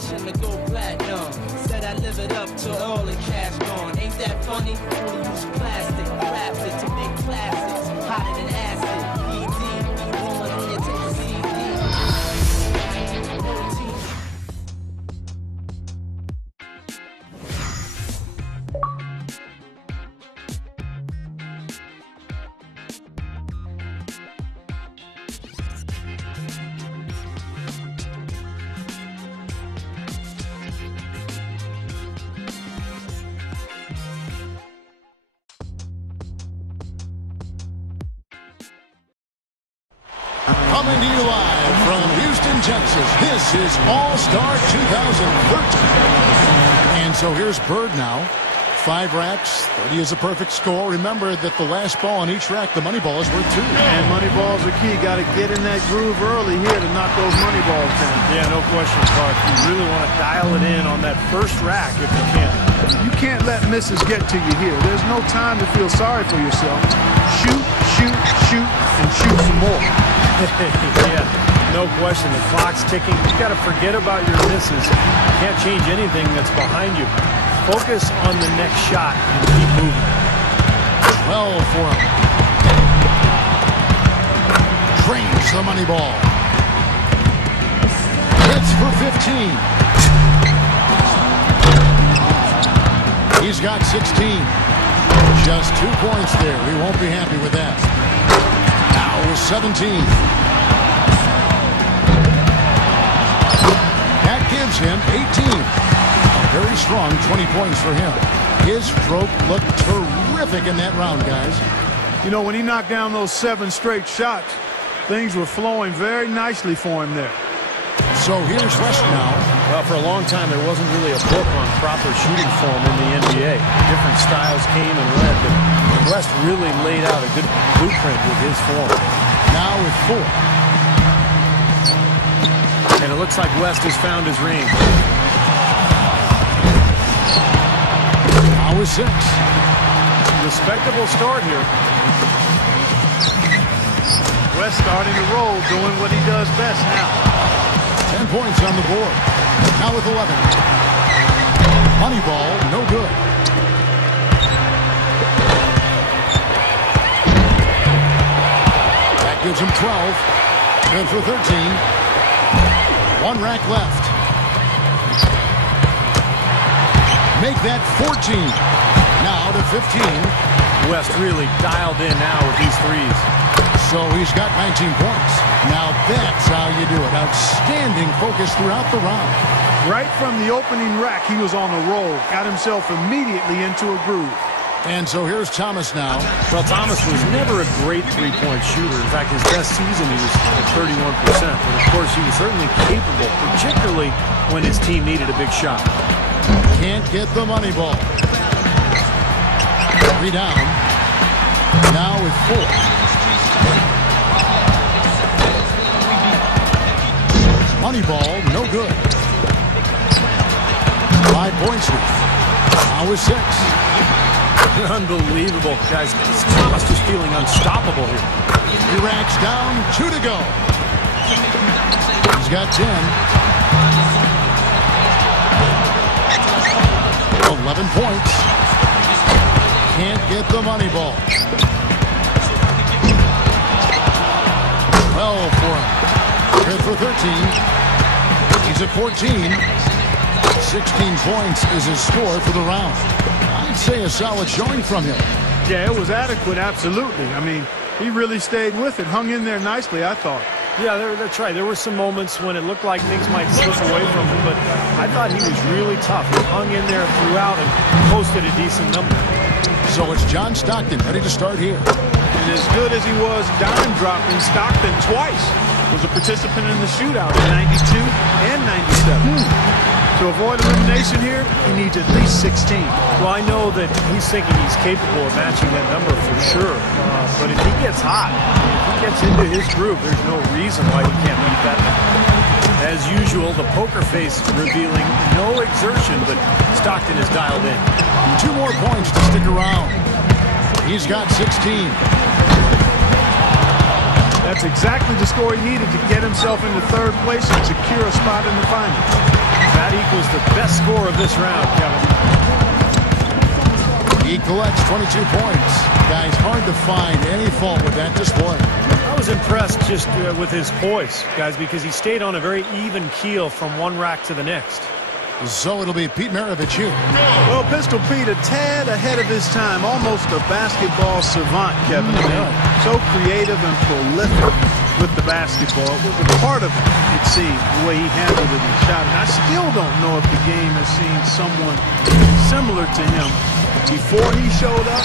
passion to go platinum. Said I live it up till all the cash gone. Ain't that funny? Only use plastic, wrapped it to make classics. Hotter than acid. ED, E1 on your tape CD. Coming to you live from Houston, Texas, this is All-Star 2013. And so here's Bird now. 5 racks, 30 is a perfect score. Remember that the last ball on each rack, the money ball is worth 2. And money balls are key. Got to get in that groove early here to knock those money balls down. Yeah, no question, Clark. You really want to dial it in on that first rack if you can. You can't let misses get to you here. There's no time to feel sorry for yourself. Shoot, shoot, shoot, and shoot some more. Yeah, no question. The clock's ticking. You've got to forget about your misses. You can't change anything that's behind you. Focus on the next shot and keep moving. 12 for him. Trains the money ball. Hits for 15. He's got 16. Just 2 points there. He won't be happy with that. Now with 17. That gives him 18. Very strong 20 points for him. His stroke looked terrific in that round, guys. You know, when he knocked down those 7 straight shots, things were flowing very nicely for him there. So here's West now. Well, for a long time, there wasn't really a book on proper shooting form in the NBA. Different styles came and went, but West really laid out a good blueprint with his form. Now with 4. And it looks like West has found his range. Now with 6. Respectable start here. West starting to roll, doing what he does best now. 10 points on the board. Now with 11. Money ball, no good. That gives him 12. Good for 13. 1 rack left. Make that 14. Now to 15. West really dialed in now with these threes. So he's got 19 points. Now that's how you do it. Outstanding focus throughout the round. Right from the opening rack, he was on the roll. Got himself immediately into a groove. And so here's Thomas now. Well, Thomas was never a great three-point shooter. In fact, his best season he was at 31%. But of course, he was certainly capable, particularly when his team needed a big shot. Can't get the money ball. 3 down. Now with 4. Money ball, no good. 5 points. Now with 6. Unbelievable, guys. Thomas just feeling unstoppable here. 3 racks down, 2 to go. He's got 10. 11 points. Can't get the money ball. 12 for him. Good for 13. He's at 14. 16 points is his score for the round. I'd say a solid showing from him. Yeah, it was adequate, absolutely. I mean, he really stayed with it, hung in there nicely, I thought. Yeah, that's right. There were some moments when it looked like things might slip away from him, but I thought he was really tough. He hung in there throughout and posted a decent number. So it's John Stockton ready to start here. And as good as he was dime dropping, Stockton twice was a participant in the shootout in 92 and 97. To avoid elimination here, he needs at least 16. Well, I know that he's thinking he's capable of matching that number for sure. But if he gets hot, if he gets into his groove, there's no reason why he can't beat that number. As usual, the poker face revealing no exertion, but Stockton is dialed in. 2 more points to stick around. He's got 16. That's exactly the score he needed to get himself into 3rd place and secure a spot in the finals. That equals the best score of this round, Kevin. He collects 22 points. Guys, hard to find any fault with that display. I was impressed just with his poise, guys, because he stayed on a very even keel from one rack to the next. So it'll be Pete Maravich here. Well, Pistol Pete a tad ahead of his time, almost a basketball savant, Kevin. So creative and prolific with the basketball. It was a part of it seemed, the way he handled it and shot it. I still don't know if the game has seen someone similar to him before he showed up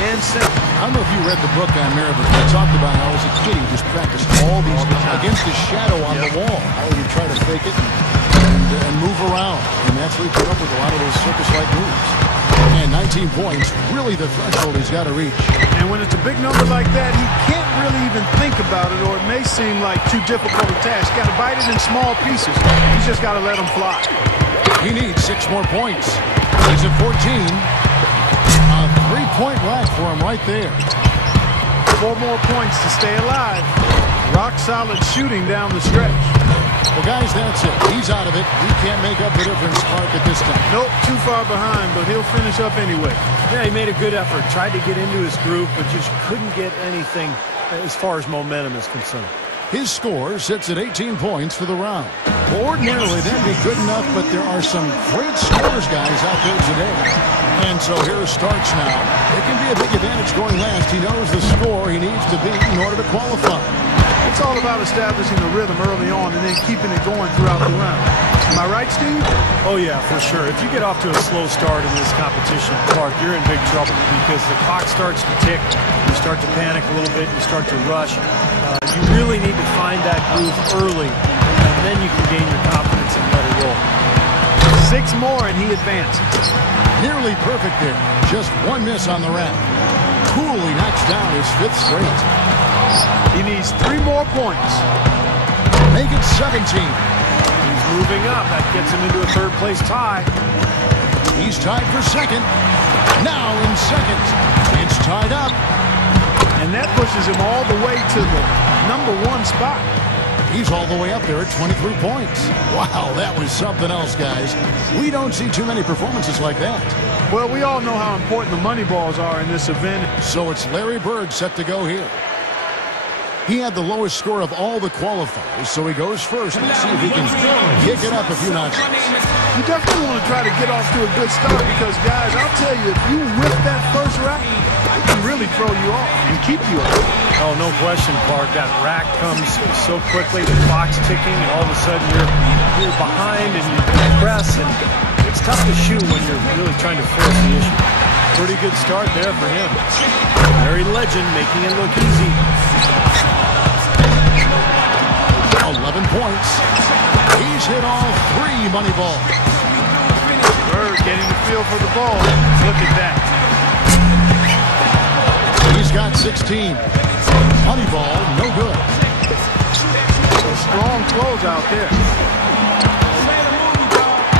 and since. I don't know if you read the book on Maverick. I talked about how as a kid he just practiced all these against the shadow on the wall. How he would try to fake it and move around. And that's where he came up with a lot of those circus-like moves. And 19 points, really the threshold he's got to reach. And when it's a big number like that, he can't really even think about it, or it may seem like too difficult a task. Got to bite it in small pieces. He's just got to let them fly. He needs 6 more points. He's at 14. A 3-point rack for him right there. 4 more points to stay alive. Rock solid shooting down the stretch. Well, guys, that's it. He's out of it. He can't make up the difference, Clark, at this time. Nope, too far behind, but he'll finish up anyway. Yeah, he made a good effort. Tried to get into his groove, but just couldn't get anything as far as momentum is concerned. His score sits at 18 points for the round. Well, ordinarily, that'd be good enough, but there are some great scores, guys, out there today. And so here starts now. It can be a big advantage going last. He knows the score he needs to beat in order to qualify. It's all about establishing the rhythm early on and then keeping it going throughout the round. Am I right, Steve? Oh, yeah, for sure. If you get off to a slow start in this competition, Clark, you're in big trouble because the clock starts to tick. You start to panic a little bit. You start to rush. You really need to find that groove early, and then you can gain your confidence and let it roll. 6 more, and he advances. Nearly perfect there. Just 1 miss on the rack. Coolly knocks down his 5th straight. He needs 3 more points. Make it 17. He's moving up. That gets him into a 3rd-place tie. He's tied for 2nd. Now in 2nd. It's tied up. And that pushes him all the way to the #1 spot. He's all the way up there at 23 points. Wow, that was something else, guys. We don't see too many performances like that. Well, we all know how important the money balls are in this event. So it's Larry Bird set to go here. He had the lowest score of all the qualifiers, so he goes first. Let's see if he can kick it up a few notches. You definitely want to try to get off to a good start because, guys, I'll tell you, if you whip that first rack, it can really throw you off and keep you off. Oh, no question, Clark. That rack comes so quickly, the clock's ticking, and all of a sudden you're behind and you press, and it's tough to shoot when you're really trying to force the issue. Pretty good start there for him. Larry Legend making it look easy. 11 points. He's hit all 3 money balls. Bird getting the feel for the ball. Look at that. He's got 16. Money ball, no good. A strong close out there.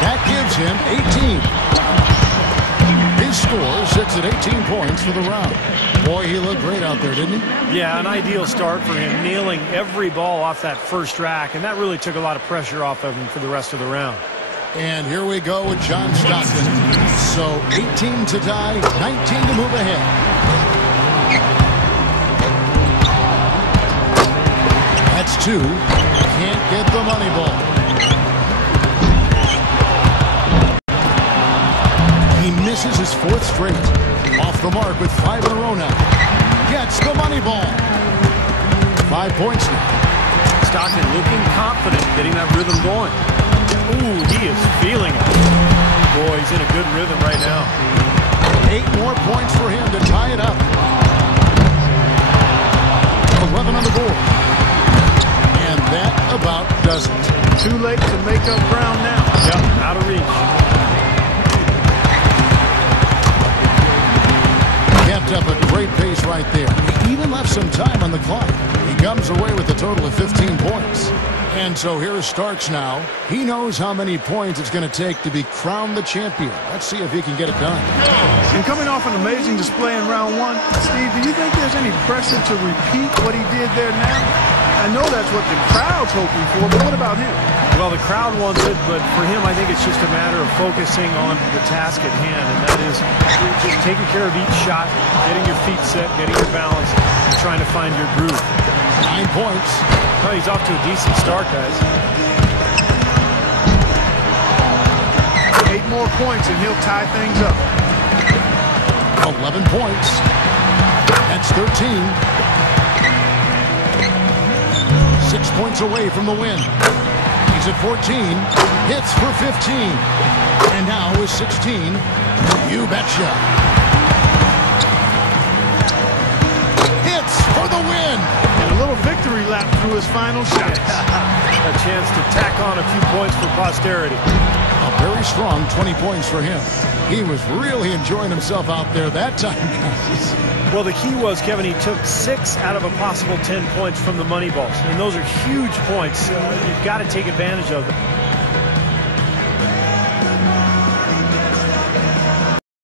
That gives him 18. His score sits at 18 points for the round. Boy, he looked great out there, didn't he? Yeah, an ideal start for him, nailing every ball off that first rack, and that really took a lot of pressure off of him for the rest of the round. And here we go with John Stockton. So 18 to tie, 19 to move ahead. That's 2. Can't get the money ball. He misses his 4th straight. Off the mark with 5 in a row now. Gets the money ball. 5 points now. Stockton looking confident, getting that rhythm going. Ooh, he is feeling it. Boy, he's in a good rhythm right now. 8 more points for him to tie it up. 11 on the board. And that about does it. Too late to make up ground now. Yep, out of reach. Kept up a great pace right there. He even left some time on the clock. He comes away with a total of 15 points. And so here starts now. He knows how many points it's going to take to be crowned the champion. Let's see if he can get it done. And coming off an amazing display in round 1, Steve, do you think there's any pressure to repeat what he did there now? I I know that's what the crowd's hoping for, but what about him? Well, the crowd wants it, but for him, I think it's just a matter of focusing on the task at hand, and that is just taking care of each shot, getting your feet set, getting your balance, and trying to find your groove. 9 points. Oh, he's off to a decent start, guys. 8 more points, and he'll tie things up. 11 points. That's 13. 6 points away from the win. He's at 14. Hits for 15. And now with 16. You betcha. Hits for the win. And a little victory lap through his final shots. A chance to tack on a few points for posterity. A very strong 20 points for him. He was really enjoying himself out there that time, guys. Well, the key was, Kevin, he took 6 out of a possible 10 points from the money balls. And those are huge points. You've got to take advantage of them.